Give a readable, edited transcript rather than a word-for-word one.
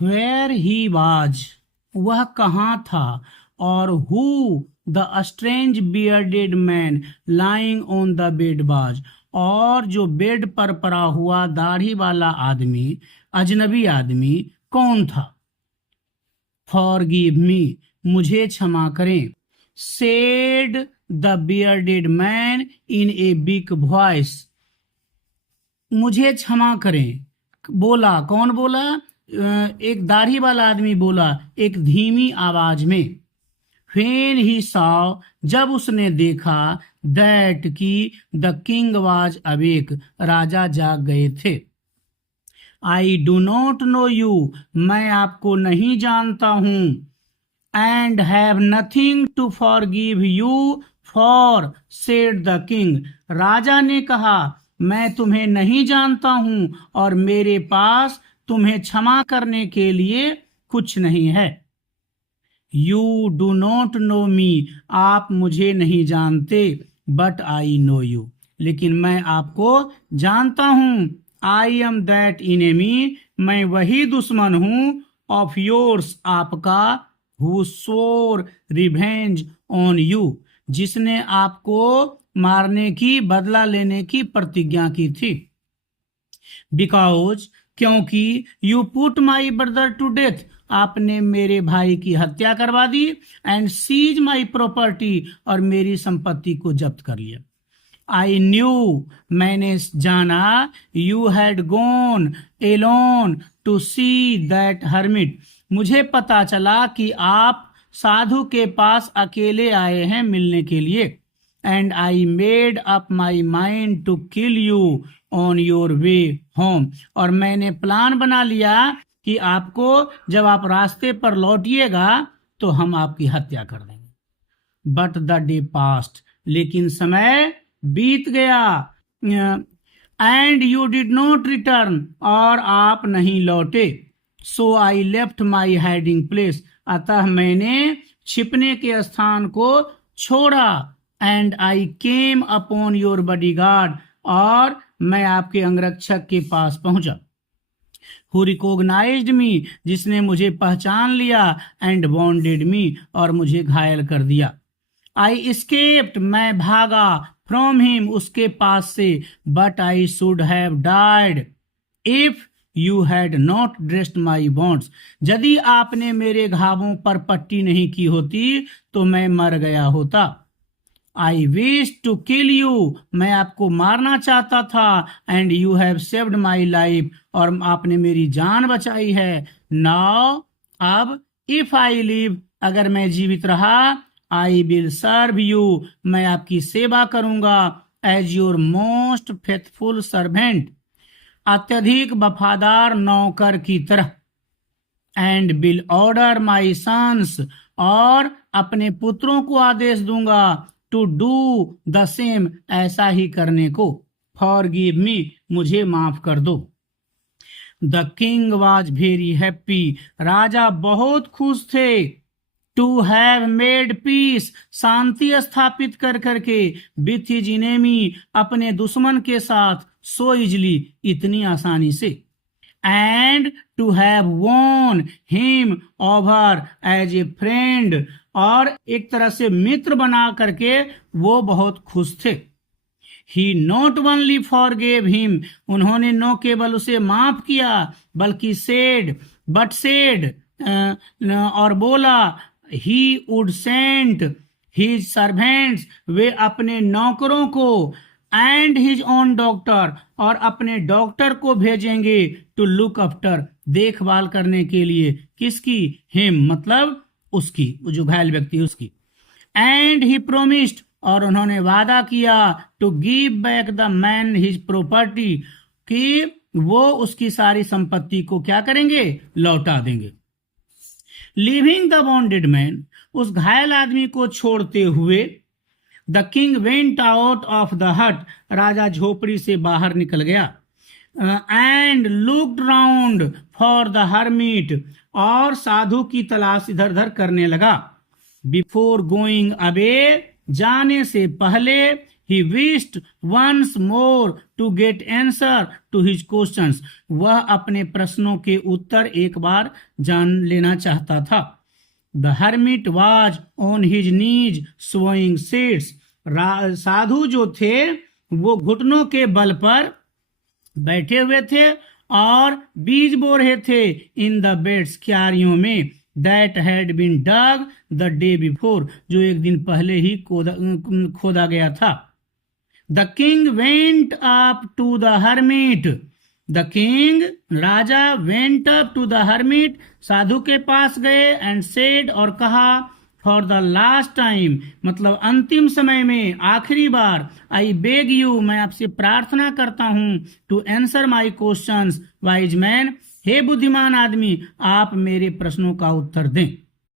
Where he was, वह कहाँ था, और who the strange bearded man lying on the bed was, और जो बेड पर पड़ा हुआ दाढ़ी वाला आदमी, अजनबी आदमी कौन था। फॉरगिव मी, मुझे क्षमा करें। Said the bearded man in a big voice, मुझे क्षमा करें। बोला, कौन बोला? एक दाढ़ी वाला आदमी बोला एक धीमी आवाज में। व्हेन ही सॉ, जब उसने देखा, दैट की द किंग वाज अवेक, राजा जाग गए थे। I do not know you, मैं आपको नहीं जानता हूं। And have nothing to forgive you for, said the king, राजा ने कहा मैं तुम्हें नहीं जानता हूं और मेरे पास तुम्हें क्षमा करने के लिए कुछ नहीं है। यू डू नॉट नो मी, आप मुझे नहीं जानते, बट आई नो यू, लेकिन मैं आपको जानता हूं। आई एम दैट इनेमी, मैं वही दुश्मन हूं, ऑफ योर्स, आपका, who swore revenge on you, जिसने आपको मारने की, बदला लेने की प्रतिज्ञा की थी। बिकॉज, क्योंकि, you put my brother to death, आपने मेरे भाई की हत्या करवा दी, एंड सीज माई प्रॉपर्टी, और मेरी संपत्ति को जब्त कर लिया। आई न्यू, मैंने जाना, you had gone alone to see that hermit, मुझे पता चला कि आप साधु के पास अकेले आए हैं मिलने के लिए। And I made up my mind to kill you on your way home, और मैंने प्लान बना लिया कि आपको जब आप रास्ते पर लौटिएगा तो हम आपकी हत्या कर देंगे। बट द डे पास्ट, लेकिन समय बीत गया। And you did not return, और आप नहीं लौटे। So I left my hiding place, अतः मैंने छिपने के स्थान को छोड़ा। And I came upon your bodyguard, और मैं आपके अंगरक्षक के पास पहुंचा। हु रिकॉग्नाइज्ड मी, जिसने मुझे पहचान लिया। एंड बॉन्डेड मी, और मुझे घायल कर दिया। आई एस्केप्ड, मैं भागा। फ्रॉम हिम, उसके पास से। But I should have died if you had not dressed my wants, यदि आपने मेरे घावों पर पट्टी नहीं की होती तो मैं मर गया होता। I wish to kill you, मैं आपको मारना चाहता था। And you have saved my life, और आपने मेरी जान बचाई है। नाउ, अब, इफ आई लिव, अगर मैं जीवित रहा, आई विल सर्व यू, मैं आपकी सेवा करूंगा। As your most faithful servant, अत्यधिक वफादार नौकर की तरह। And will order my sons, और अपने पुत्रों को आदेश दूंगा। टू डू द सेम, ऐसा ही करने को। फॉरगिव मी, मुझे माफ कर दो। The king was very happy, राजा बहुत खुश थे। टू हैव मेड पीस, शांति स्थापित कर करके। विथ हिज इनेमी, अपने दुश्मन के साथ। सो इजली, इतनी आसानी से। And to have won him over as a friend, और एक तरह से मित्र बना करके वो बहुत खुश थे। ही नॉट ओनली फॉरगेव हिम, उन्होंने न केवल उसे माफ किया बल्कि सेड, बट सेड, और बोला, he would send his servants, वे अपने नौकरों को। एंड हिज ओन डॉक्टर, और अपने डॉक्टर को भेजेंगे। टू लुक आफ्टर, देखभाल करने के लिए। किसकी? हिम, मतलब उसकी, जो घायल व्यक्ति है उसकी। एंड ही प्रोमिस्ड, और उन्होंने वादा किया। To give back the man his property, कि वो उसकी सारी संपत्ति को क्या करेंगे? लौटा देंगे। लिविंग द बॉन्डेड मैन, उस घायल आदमी को छोड़ते हुए। The king went out of the हट, राजा झोपड़ी से बाहर निकल गया। And looked round for the hermit, और साधु की तलाश इधर उधर करने लगा। बिफोर गोइंग अवे, जाने से पहले। He wished once more to get answer to his questions. वह अपने प्रश्नों के उत्तर एक बार जान लेना चाहता था. The hermit was on his knees sowing seeds. साधु जो थे वो घुटनों के बल पर बैठे हुए थे और बीज बो रहे थे इन द बेड्स, क्यारियों में, that had been dug the day before, जो एक दिन पहले ही खोदा गया था. The king went up to the hermit. The king, राजा, went up to the hermit, साधु के पास गए, एंड सेड, और कहा, फॉर द लास्ट टाइम, मतलब अंतिम समय में, आखिरी बार, आई बेग यू, मैं आपसे प्रार्थना करता हूं, to answer my questions wise man, हे बुद्धिमान आदमी, आप मेरे प्रश्नों का उत्तर दें.